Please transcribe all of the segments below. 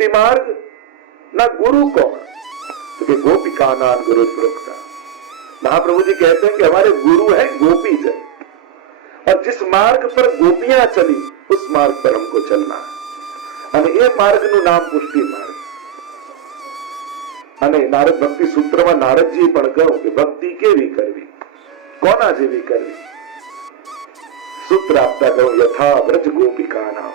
पुष्टि मार्ग ना गुरु कौन? तो कि गोपिका नाम गुरु प्रोक्ता। महाप्रभु जी कहते हैं कि हमारे गुरु है गोपी जन, और जिस मार्ग पर गोपियां चली उस मार्ग पर हमको चलना है। અને એ માર્ગનું નામ પુષ્ટિ માર્ગ. અને નારદ ભક્તિ સૂત્રમાં નારદજી પણ કહ્યું કે ભક્તિ કેવી કરવી, કોના જેવી કરવી. સૂત્ર આપતા કહ્યું યથા વ્રજ ગોપિકા નામ,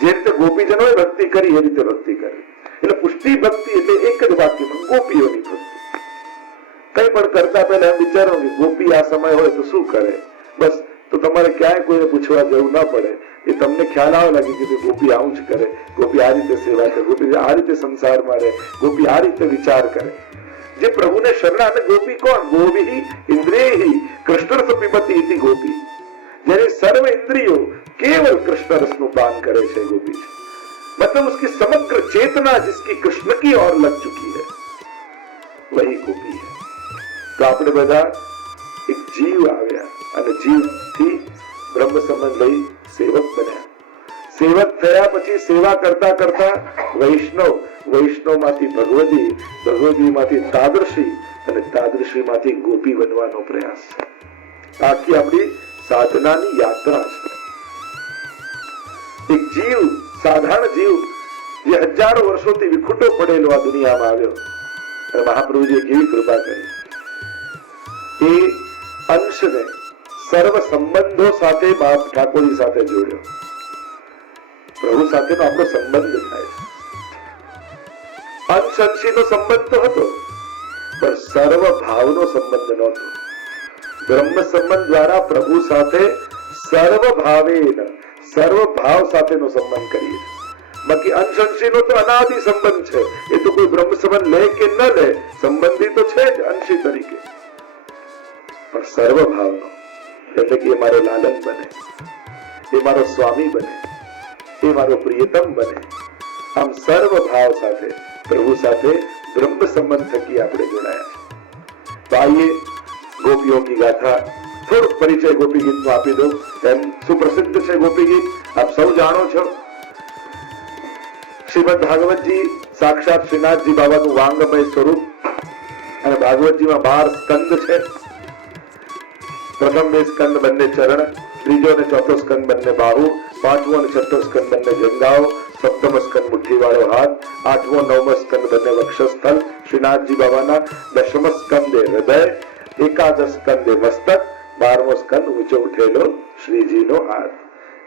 જે રીતે ગોપીજનોએ ભક્તિ કરી એ રીતે ભક્તિ કરવી. એટલે પુષ્ટિ ભક્તિ એટલે એક જ વાક્યમાં ગોપીઓની ભક્તિ. કઈ પણ કરતા પહેલા એમ વિચારો કે ગોપી આ સમય હોય તો શું કરે, બસ તો તમારે ક્યાંય કોઈને પૂછવા જવું ના પડે. એ તમને ખ્યાલ આવે લાગે કે ગોપી આવું જ કરે, ગોપી આ રીતે સેવા કરે, ગોપી આ રીતે સંસારમાં રહે, ગોપી આ રીતે વિચાર કરે. જે પ્રભુને શરણ, અને ગોપી કોણ? ગોવી ઇન્દ્રિય કૃષ્ણ પીબતી ઇતિ ગોપી. જેની સર્વ इंद्रियों केवल कृष्ण रस નું पान करे છે गोपी છે. मतलब उसकी समग्र चेतना जिसकी कृष्ण की ओर लग चुकी है वही गोपी है. तो આપણે બધા એક જીવ આવ્યા અને જીવથી બ્રહ્મ સંબંધ લઈ સેવક બન્યા. સેવક થયા પછી સેવા કરતા કરતા વૈષ્ણવ, વૈષ્ણવમાંથી ભગવતી, ભગવતીમાંથી તાદર્શી અને તાદર્શીમાંથી ગોપી બનવાનો પ્રયાસ છે. આખી આપણી સાધનાની યાત્રા છે. એક જીવ, સાધારણ જીવ જે હજારો વર્ષોથી વિખૂટો પડેલો આ દુનિયામાં આવ્યો અને મહાપ્રભુજીએ કેવી કૃપા કરી. એ અંશને સર્વ સંબંધો સાથે બાપ ઠાકોરજી સાથે જોડ્યો. પ્રભુ સાથેનો આપણો સંબંધ થાય છે. અંશ અંશીનો સંબંધ તો હતો પણ સર્વ ભાવનો સંબંધ નહોતો. બ્રહ્મ સંબંધ દ્વારા પ્રભુ સાથે સર્વ ભાવેન, સર્વ ભાવ સાથેનો સંબંધ કરીએ. બાકી અંશ અંશીનો તો અનાદિ સંબંધ છે. એ તો કોઈ બ્રહ્મ સંબંધ લે કે ન લે, સંબંધી તો છે જ અંશી તરીકે. પણ સર્વ ભાવનો એટલે કે એ મારો લાલન બને, એ મારો સ્વામી બને, એ મારો પ્રિયતમ બને. આમ સર્વ ભાવ સાથે પ્રભુ સાથે બ્રહ્મ સંબંધ થકી આપણે જોડાયા છે. તો આઈએ ગોપીઓ की गाथा થોડું પરિચય ગોપી ગીત નો આપી દઉં. એમ સુપ્રસિદ્ધ છે ગોપી ગીત, આપ સૌ જાણો છો. શ્રીમદ ભાગવતજી સાક્ષાત શ્રીનાથજી બાબાનું વાંગમય સ્વરૂપ, અને ભાગવતજીમાં 12 સ્કંદ છે. પ્રથમ 2 સ્કંદ બંને ચરણ, ત્રીજો અને ચોથો સ્કંદ બંને બાહુ, પાંચમો અને છઠ્ઠો સ્કંદ બંને જંગાઓ, સપ્તમ સ્કંદ મુઠ્ઠી વાળો હાથ, આઠમો નવમો સ્કંદ બંને વક્ષસ્થળ શ્રીનાથજી બાબાના, દશમ સ્કંદે હૃદય, એકાદશ સ્કંદે મસ્તક, 12મો સ્કંદ ઊંચો ઉઠેલો શ્રીજીનો હાથ.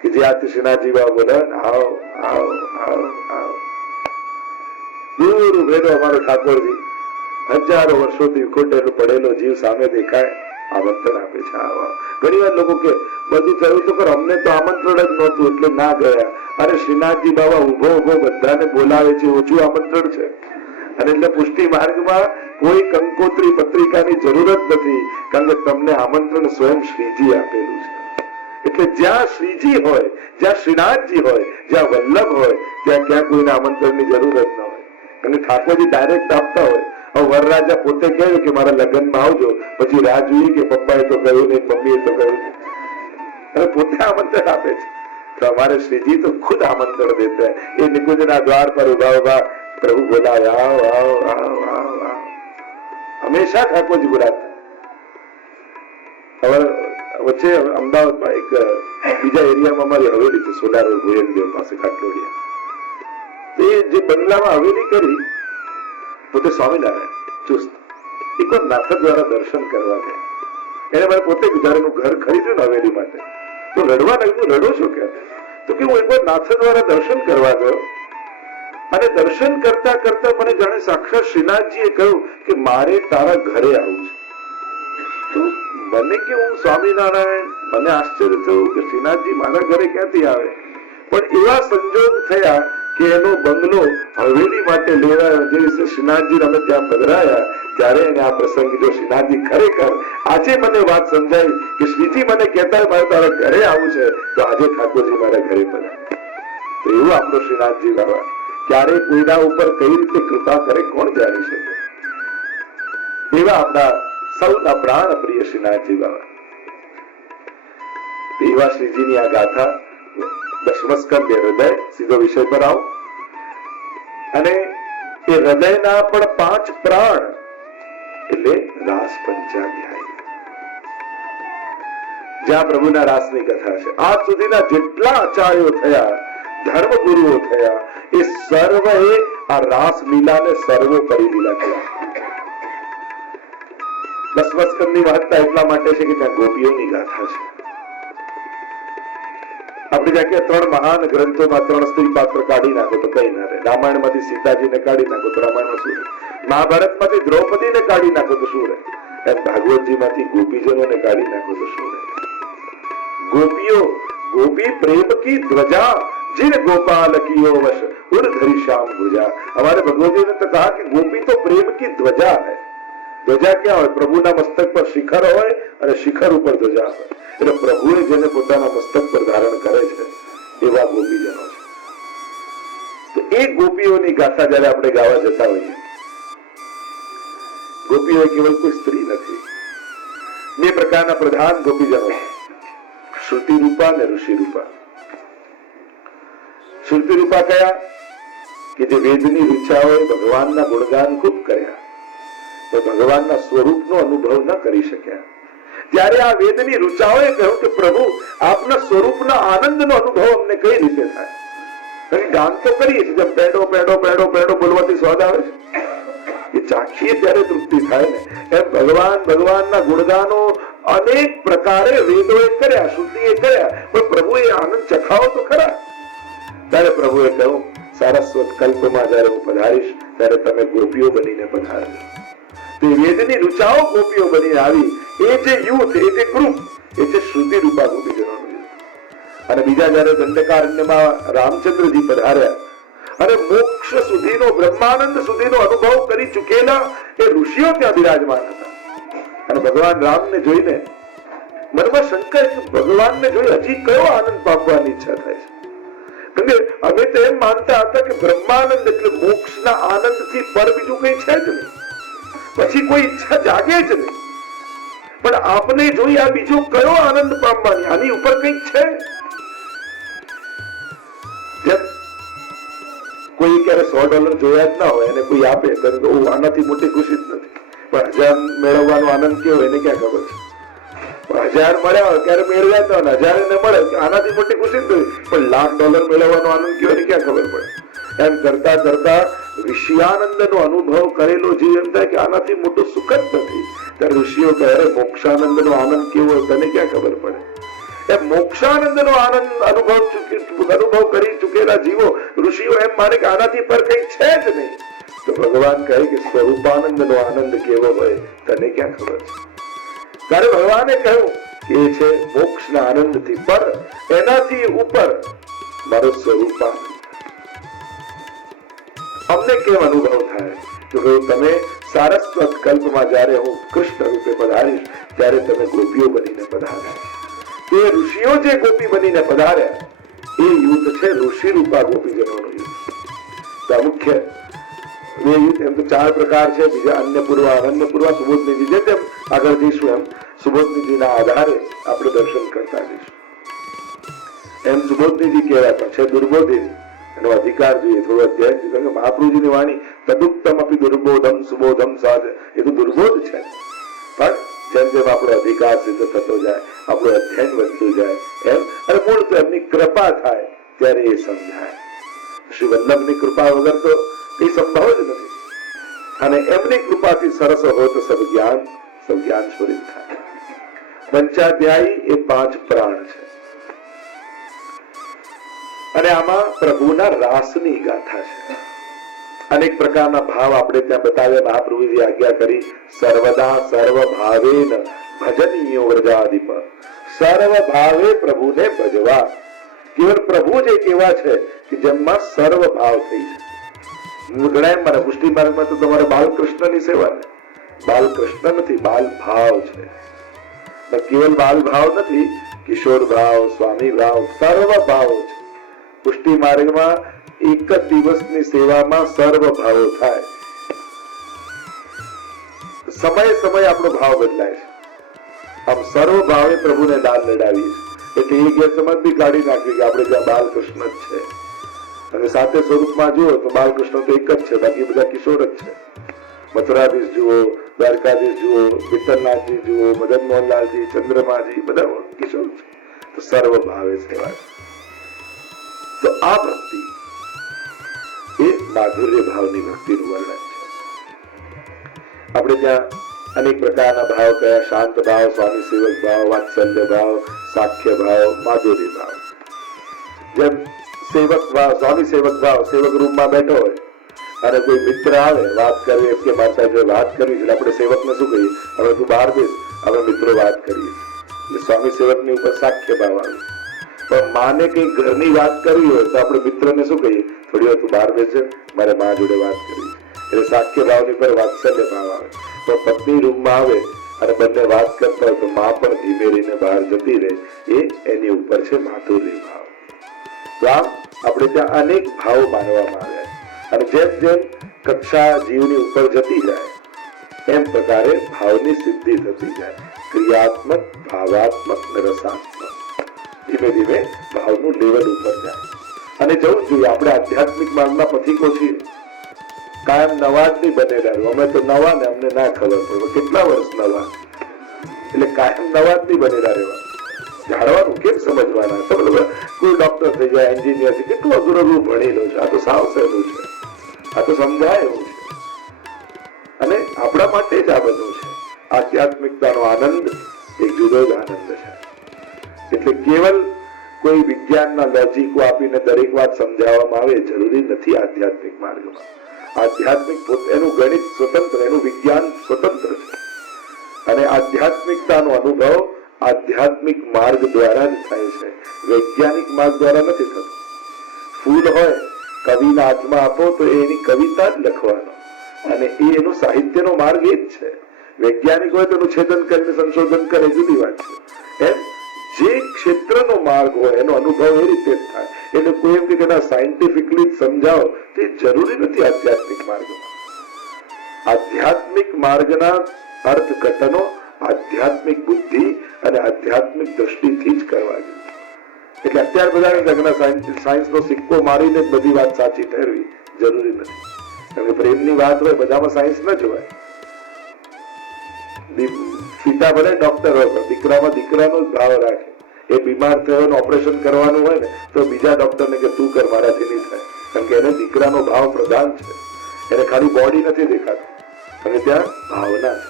કે જે આથી શ્રીનાથજી બાબા બોલે આવો આવો આવો આવો. દૂર ઉભેલો અમારો ઠાકોરજી, હજારો વર્ષોથી વિખોટેલો પડેલો જીવ સામે દેખાય, આમંત્રણ આપે છે આવો. ઘણી વાર લોકો કે બધું થયું તો અમને તો આમંત્રણ જ નહોતું એટલે ના ગયા. અરે શ્રીનાથજી બાબા ઉભો ઉભો બધાને બોલાવે છે, ઓછું આમંત્રણ છે. અને એટલે પુષ્ટિ માર્ગમાં કોઈ કંકોત્રી પત્રિકાની જરૂર જ નથી, કારણ કે તમને આમંત્રણ સ્વયં શ્રીજી આપેલું છે. એટલે જ્યાં શ્રીજી હોય, જ્યાં શ્રીનાથજી હોય, જ્યાં વલ્લભ હોય, ત્યાં ક્યાં કોઈને આમંત્રણની જરૂર જ ન હોય. અને ઠાકોરજી ડાયરેક્ટ આપતા હોય. વરરાજા પોતે કહ્યું કે મારા લગ્નમાં આવજો, પછી રાહ જોઈએ કે પપ્પાએ તો કહ્યું નહીં, મમ્મીએ તો કહ્યું નહીં, અને પોતે આમંત્રણ આપે છે. તો हमारे श्री जी तो खुद आमंत्रण देते हैं. ये निकुंजना द्वार पर उभा उभा प्रभु बोला आओ आओ आओ आओ आओ, हमेशा ठाकुर जी बुलाते. હવે વચ્ચે અમદાવાદમાં એક બીજા એરિયામાં અમારી હવેલી છે, સોલા રોડ ગોયલદેવ પાસે કાટલોડિયા. એ જે બંગલામાં હવેલી કરી પોતે સ્વામિનારાયણ ચુસ્ત, એક નાથ દ્વારા દર્શન કરવા ગયા. એને મારે પોતે બિચારાનું ઘર ખરીદ્યું ને હવેલી માટે, તો રડવા લાગ્યું. રડો છો કે? તો કે હું એકવાર નાથ દ્વારા દર્શન કરવા ગયો, અને દર્શન કરતા કરતા મને જાણે સાક્ષાત શ્રીનાથજીએ કહ્યું કે મારે તારા ઘરે આવું છે. તો મને કે હું સ્વામિનારાયણ, મને આશ્ચર્ય થયું કે શ્રીનાથજી મારા ઘરે ક્યાંથી આવે. પણ એવા સંજોગ થયા કે એનો બંગલો હવેલી માટે લેવાયો. જે વિશે શ્રીનાથજી અમે ત્યાં પધરાયા ત્યારે એને આ પ્રસંગ જો શ્રીનાથજી ખરેખર આજે મને વાત સમજાય કે શ્રીજી મને કહેતા મારે તારા ઘરે આવું છે, તો આજે ઠાકોરજી મારા ઘરે પધારે. તો એવું આપણો શ્રીનાથજી બાબા ક્યારે કોઈના ઉપર કઈ રીતે કૃપા કરે કોણ જાણી શકે. એવા આપણા સૌના પ્રાણ પ્રિય શ્રીનાથજી બાબા. એવા શ્રીજીની આ ગાથા દશમસ્કંદ હૃદય. સીધો વિષય પર આવો. અને એ હૃદયના પણ 5 પ્રાણ એટલે રાસ પંચાધ્યાય, જ્યાં પ્રભુના રાસની કથા છે. આજ સુધીના જેટલા આચાર્યો થયા, ધર્મ ગુરુઓ થયા, એ સર્વે આ રાસ લીલાને સર્વોપરી લીલા કહેવાય. દસમા સ્કંદની મહત્તા એટલા માટે છે કે ત્યાં ગોપીઓની ગાથા છે. આપણે જ્યાં કે 3 મહાન ગ્રંથોમાં 3 સ્ત્રી પાત્ર કાઢી નાખો તો કઈ ના રહે. રામાયણમાંથી સીતાજીને કાઢી નાખો તો રામાયણમાં શું રહે? મહાભારતમાંથી દ્રૌપદીને કાઢી નાખો તો શું રહે? એમ ભાગવતજીમાંથી ગોપીજનોને કાઢી નાખો તો શું રહે? गोपियों गोपी प्रेम की ध्वजा जिन गोपाल कियो वश उर धरी श्याम भुजा. हमारे भगवत जी ने तो कहा कि गोपी तो प्रेम की ध्वजा है. ધ્વજા ક્યાં હોય? પ્રભુના મસ્તક પર શિખર હોય અને શિખર ઉપર ધ્વજા હોય. એટલે પ્રભુએ જેને પોતાના મસ્તક પર ધારણ કરે છે એવા ગોપીજનો છે. તો એ ગોપીઓની ગાથા જયારે આપણે ગાવા જતા હોઈએ, ગોપીઓ કેવલ કોઈ સ્ત્રી નથી. 2 પ્રકારના પ્રધાન ગોપીજનો છે, શ્રુતિ રૂપા અને ઋષિ રૂપા. શ્રુતિ રૂપા કયા? કે જે વેદની ઋચાઓએ ભગવાનના ગુણગાન ખૂબ કર્યા, તો ભગવાનના સ્વરૂપનો અનુભવ ન કરી શક્યા. ત્યારે આ વેદની ઋચાઓએ કહ્યું કે પ્રભુ આપના સ્વરૂપના આનંદનો અનુભવ અમને કઈ રીતે થાય? ગાન તો કરીએ છીએ, જેમ પેડો પેડો પેડો પેડો બોલવાથી સ્વાદ આવે છે, એ ચાખીએ ત્યારે તૃપ્તિ થાય ને, એમ ભગવાનના ગુણગાનો અનેક પ્રકારે વેદોએ કર્યા, શ્રુતિએ કર્યા, પણ પ્રભુએ આનંદ ચખાવો તો ખરા. ત્યારે પ્રભુએ કહ્યું સારસ્વત કલ્પમાં જયારે હું પધારીશ ત્યારે તમે ગોપીઓ બનીને પધારજો. તે વેદની ઋચાઓ ગોપીઓ બની આવી. એ જે યુથ, એ જે ગ્રુપ, એ છે શ્રુતિ રૂપા ગોપીજનોનું યુથ. અને બીજા જયારે દંડકારણ્યમાં રામચંદ્રજી પધાર્યા અને મોક્ષ સુધીનો, બ્રહ્માનંદ સુધીનો અનુભવ કરી ચૂકેલા એ ઋષિઓ ત્યાં બિરાજમાન હતા. અને ભગવાન રામને જોઈને મનમાં શંકા કે ભગવાનને જોઈ હજી કયો આનંદ પામવાની ઈચ્છા થાય છે? કે અમે તો એમ માનતા હતા કે બ્રહ્માનંદ એટલે મોક્ષના આનંદથી પર બીજું કઈ છે જ નહીં, પછી કોઈ ઈચ્છા જાગે જ નહીં. પણ આપને જોઈ આ બીજો કયો આનંદ પામવાની, આની ઉપર કઈક છે? જેમ કોઈ ક્યારે $100 જોયા જ ના હોય અને કોઈ આપે તો આનાથી મોટી ખુશી જ નથી. પણ 1000 મેળવવાનો આનંદ કેવો એને ક્યાં ખબર છે? 1000 મળ્યા હોય ક્યારે મેળવ્યા તો 1000 ને મળે આનાથી મોટી ખુશી જ નથી. પણ $1,00,000 મેળવવાનો આનંદ કેવો એને ક્યાં ખબર પડે? એમ કરતા કરતા વિષયાનંદનો અનુભવ કરેલો જીવ એમ થાય કે આનાથી મોટું સુખ જ નથી. ત્યારે ઋષિઓ કહે મોક્ષાનંદનો આનંદ કેવો તને ક્યાં ખબર પડે? એ મોક્ષાનંદનો આનંદ અનુભવ કરી ચૂકેલા જીવો, ઋષિઓ એમ માને કે આનાથી પર કઈ છે જ નહીં. તો ભગવાન કહે કે સ્વરૂપાનંદનો આનંદ કેવો હોય તને ક્યાં ખબર છે? ત્યારે ભગવાને કહ્યું કે એ છે મોક્ષના આનંદથી પર, એનાથી ઉપર મારો સ્વરૂપાનંદ. અમને કેમ અનુભવ થાય? તો તમે સારસ્વત કલ્પમાં જયારે હું કૃષ્ણ રૂપે પધારીશ ત્યારે તમે ગોપીઓ બનીને પધાર્યા. તે ઋષિઓ જે ગોપી બનીને પધાર્યા એ યુદ્ધ છે ઋષિ રૂપા ગોપીજનોનું યુદ્ધ. તો મુખ્ય બે યુદ્ધ એમ તો 4 પ્રકાર છે. બીજા અન્નપૂર્વા, અનન્યપૂર્વા, સુબોધનીજી, જેમ આગળ જઈશું એમ સુબોધનીજીના આધારે આપણે દર્શન કરતા જઈશું. એમ સુબોધનીજી કહેવાતા છે દુર્બોધિની. એનો અધિકાર જોઈએ, થોડો અધ્યાય જોઈએ. મહાપ્રભુજીની વાણી તદુક્તમ અપી દુર્બોધમ સુબોધમ સાધ, એ તો દુર્બોધ છે. પણ જેમ જેમ આપણો અધિકાર સિદ્ધ થતો જાય, આપણું અધ્યયન વધતું જાય એમ, અને મૂળ તો એમની કૃપા થાય ત્યારે એ સમજાય. શ્રી વલ્લભની કૃપા વગર તો એ સંભવ જ નથી. અને એમની કૃપાથી સરસ હોય તો સબ જ્ઞાન સ્વરૂપ થાય. પંચાધ્યાયી એ 5 પ્રાણ છે. અને આમાં પ્રભુના રાસની ગાથા છે. અનેક પ્રકારના ભાવ આપણે ત્યાં બતાવ્યા. મહાપ્રભુજી આજ્ઞા કરી સર્વદા સર્વ ભાવેન ભજનીયો વ્રજાધિપ. સર્વ ભાવે પ્રભુને ભજવા. કેવળ પ્રભુ જ એક એવા છે કે જેમમાં સર્વ ભાવ થઈ છે. ઘણા મારા પુષ્ટિ માર્ગમાં તો તમારે બાલકૃષ્ણની સેવા ને, બાલકૃષ્ણ નથી, બાલ ભાવ છે. કેવલ બાલ ભાવ નથી, કિશોર ભાવ, સ્વામી ભાવ, સર્વ ભાવો છે. પુષ્ટિ માર્ગમાં એક જ દિવસની સેવામાં સર્વ ભાવો થાય. સમય સમય આપણો ભાવ બદલાય છે. આમ સર્વ ભાવે પ્રભુને દાન લડાવીએ એટલે એ ગેરસમજ બી કાઢી નાખવી કે આપણે જ્યાં બાલકૃષ્ણ જ છે. અને સાથે સ્વરૂપમાં જુઓ તો બાલકૃષ્ણ તો એક જ છે, બાકી બધા કિશોર જ છે. મથુરાધીશ જુઓ, દ્વારકાધીશ જુઓ, વિઠ્ઠલનાથજી જુઓ, મદન મોહનલાલજી, ચંદ્રમાજી, બધા કિશોર છે. તો સર્વ ભાવે સેવા છે. તો આ ભક્તિ એ માધુર્ય ભાવની ભક્તિનું વર્ણન છે. આપણે ત્યાં અનેક પ્રકારના ભાવ કયા, શાંત ભાવ, સ્વામી સેવક ભાવ, વાત્સલ્ય ભાવ, સાખ્ય ભાવ, માધુર્ય ભાવ. જેમ સેવક ભાવ, સ્વામી સેવક ભાવ, સેવક રૂમમાં બેઠો હોય અને કોઈ મિત્ર આવે વાત કરવી, કે માતા જો વાત કરવી છે, આપણે સેવકને શું કહીએ, હવે તું બહાર બેસ, હવે મિત્રો વાત કરીએ. એટલે સ્વામી સેવકની ઉપર સાખ્ય ભાવ આવે. પણ માને કઈ ઘરની વાત કરવી હોય તો આપણે મિત્રને શું કહીએ, થોડી વાર તું બહાર બેસે, મારે મા જોડે વાત કરવી છે. એટલે સાખ્ય ભાવની પર વાત્સલ્ય ભાવ આવે. તો પત્ની રૂમમાં આવે અને બંને વાત કરતા હોય તો મા પણ ધીમે રહીને બહાર જતી રહે, એ એની ઉપર છે માધુર્ય ભાવ. તો આમ આપણે ત્યાં અનેક ભાવ માનવામાં આવ્યા. અને જેમ જેમ કક્ષા જીવની ઉપર જતી જાય એમ પ્રકારે ભાવની સિદ્ધિ થતી જાય. ક્રિયાત્મક, ભાવાત્મક અને રસાત્મક, ધીમે ધીમે ભાવનું લેવલ ઉપર જાય. અને જવું જોઈએ. આપણે આધ્યાત્મિક માર્ગના પથિકો છીએ. કાયમ નવા જ નહીં બનેલા. અમે તો નવા ને અમને ના ખબર પડે કેટલા વર્ષ નવા, એટલે કાયમ નવા જ નહીં બનેલા રહેવા. જાણવાનું કેમ સમજવાના. તો કોઈ ડોક્ટર થઈ જાય, એન્જિનિયર છે, કેટલું અઘરું ભણેલો છે. આ તો સાવ સહેલું છે, આ તો સમજાય એવું છે. અને આપણા માટે જ આ બધું છે. આધ્યાત્મિકતાનો આનંદ એક જુદો જ આનંદ છે. એટલે કેવલ કોઈ વિજ્ઞાનના લોજિકો આપીને દરેક વાત સમજાવવામાં આવે જરૂરી નથી. આધ્યાત્મિક માર્ગમાં આધ્યાત્મિક એનું ગણિત સ્વતંત્ર, એનું વિજ્ઞાન સ્વતંત્ર છે. અને આધ્યાત્મિકતાનો અનુભવ આધ્યાત્મિક માર્ગ દ્વારા જ થાય છે, વૈજ્ઞાનિક માર્ગ દ્વારા નથી થતો. ફૂલ હોય, કવિના હાથમાં આપો તો એની કવિતા જ લખવાનો, અને એ એનો સાહિત્યનો માર્ગ એ જ છે. વૈજ્ઞાનિક હોય તો એનું છેદન કરીને સંશોધન કરે, જુદી વાત છે. એમ જે ક્ષેત્રનો માર્ગ હોય એનો અનુભવ એ રીતે જ થાય. એટલે કોઈ એમ કે સાયન્ટિફિકલી સમજાવો તે જરૂરી નથી. આધ્યાત્મિક માર્ગમાં આધ્યાત્મિક માર્ગના અર્થઘટનો આધ્યાત્મિક બુદ્ધિ અને આધ્યાત્મિક દ્રષ્ટિથી જ કરવા જોઈએ. એટલે અત્યારે બધા સાયન્સનો સિક્કો મારીને બધી વાત સાચી ઠેરવી જરૂરી નથી. કારણ કે પ્રેમની વાત હોય બધામાં સાયન્સ ન જોવાય. પિતા ભલે ડોક્ટર હોય, દીકરામાં દીકરાનો જ ભાવ રાખે. એ બીમાર થયો ને ઓપરેશન કરવાનું હોય ને તો બીજા ડોક્ટરને કે તું કર, મારાથી નહીં થાય. કારણ કે એને દીકરાનો ભાવ પ્રધાન છે. એને ખાલી બોડી નથી દેખાતું, અને ત્યાં ભાવના છે.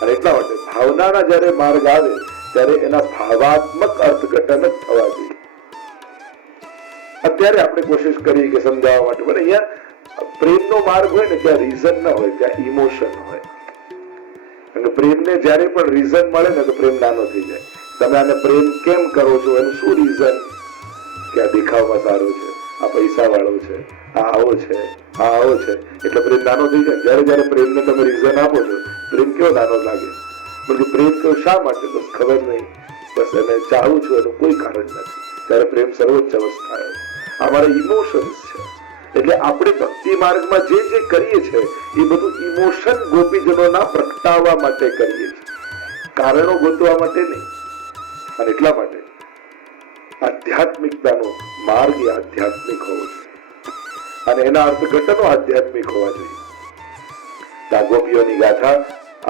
અને એટલા માટે ભાવનાના જયારે માર્ગ આવે ત્યારે એના ભાવાત્મક અર્થઘટન જ થવા જોઈએ. અત્યારે આપણે કોશિશ કરીએ કે સમજાવવા માટે, પણ અહીંયા પ્રેમનો માર્ગ હોય ને ત્યાં રીઝન ન હોય, ત્યાં ઇમોશન હોય. અને પ્રેમને જયારે પણ રીઝન મળે ને તો પ્રેમ નાનો થઈ જાય. તમે આને પ્રેમ કેમ કરો છો, એનું શું રીઝન? કે આ દેખાવમાં સારો છે, આ પૈસા વાળો છે, આ આવો છે, આ આવો છે, એટલે પ્રેમ નાનો થઈ જાય. જયારે જયારે પ્રેમને તમે રીઝન આપો છો, પ્રેમ કેવો નાનો લાગે. પણ પ્રેમ તો શા માટે? બસ ખબર નહીં, બસ એને ચાહું છું, એનું કોઈ કારણ નથી. ત્યારે પ્રેમ સર્વોચ્ચ અવસ્થા. અમારા ઇમોશન્સ છે. એટલે આપણે ભક્તિ માર્ગમાં જે જે કરીએ છીએ એ બધું ઇમોશન ગોપીજનોના પ્રગટાવવા માટે કરીએ છીએ, કારણો ગોતવા માટે નહીં. અને એટલા માટે આધ્યાત્મિકતાનો માર્ગ એ આધ્યાત્મિક હોવો જોઈએ, અને એના અર્થઘટનો આધ્યાત્મિક હોવા જોઈએ. આ ગોપીઓની ગાથા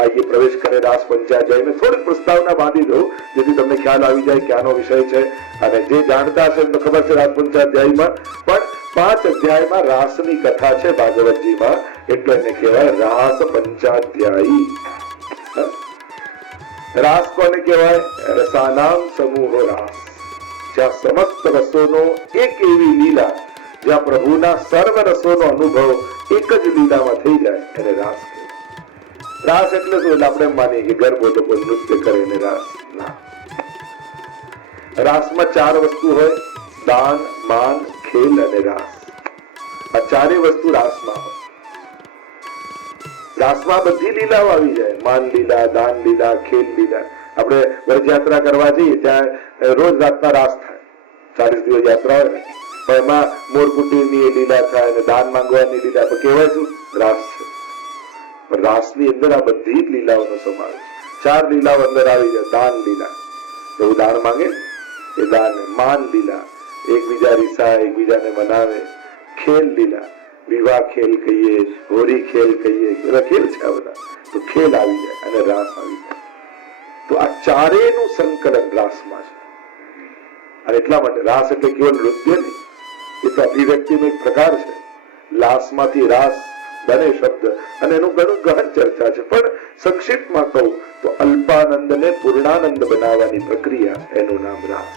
આ પ્રવેશ કરે રાસ પંચાધ્યાય મેં થોડીક પ્રસ્તાવના બાંધી દઉં, જેથી તમને ખ્યાલ આવી જાય કે આનો વિષય છે. અને જે જાણતા હશે તો ખબર છે રાસ પંચાધ્યાયમાં પણ 5 અધ્યાયમાં રાસની કથા છે ભાગવતજીમાં, એટલે એને કહેવાય રાસ પંચાધ્યાયી. રાસ કોને કહેવાય? રસાનામ સમૂહ રાસ. જ્યાં સમસ્ત રસોનો એક એવી લીલા, જ્યાં પ્રભુના સર્વ રસોનો અનુભવ એક જ લીલામાં થઈ જાય એને રાસ કહેવાય. રાસ એટલે શું? એટલે આપણે માનીએ કે ગરબો તો કોઈ નૃત્ય કરે ને રાસ ના. રાસમાં 4 વસ્તુ હોય: દાન, માન, ખેલ અને રાસ. આ 4 વસ્તુ રાસમાં હોય. રાસમાં બધી લીલાઓ આવી જાય: માન લીલા, દાન લીલા, ખેલ લીલા. આપણે વ્રજયાત્રા કરવા જઈએ ત્યાં રોજ રાતના રાસ થાય. 40 દિવસ યાત્રા હોય ને, પણ એમાં મોરકુટીની એ લીલા થાય અને દાન માંગવાની લીલા, તો કહેવાય શું? રાસ છે. પણ રાસની અંદર આ બધી જ લીલાઓનો સમાવેશ. 4 લીલાઓ અંદર આવી જાય. દાન લીલા, એવું દાન માંગે એ દાન. માન લીલા, એકબીજા રીસા, એકબીજાને મનાવે, ખેલ લીલા, વિવાહ ખેલ કહીએ, હોરી ખેલ કહીએ, બધા ખેલ છે આ બધા. તો ખેલ આવી જાય અને રાસ આવી જાય. તો આ ચારેયનું સંકલન રાસમાં છે. અને એટલા માટે રાસ એટલે કેવલ નૃત્ય નહીં, એ તો અભિવ્યક્તિનો એક પ્રકાર છે. લાસમાંથી રાસ બને શબ્દ, અને એનું ઘણું ગહન ચર્ચા છે. પણ સંક્ષિપ્તમાં કહું તો અલ્પાનંદને પૂર્ણાનંદ બનાવવાની પ્રક્રિયા, એનું નામ રાસ.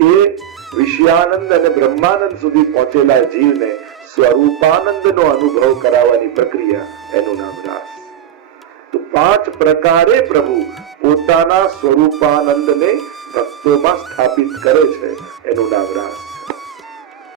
એ વિષયાનંદ અને બ્રહ્માનંદ સુધી પહોંચેલા જીવને સ્વરૂપાનંદનો અનુભવ કરાવવાની પ્રક્રિયા, એનું નામ રાસ. તો 5 પ્રકારે પ્રભુ પોતાના સ્વરૂપાનંદને ભક્તોમાં સ્થાપિત કરે છે, એનું નામ રાસ.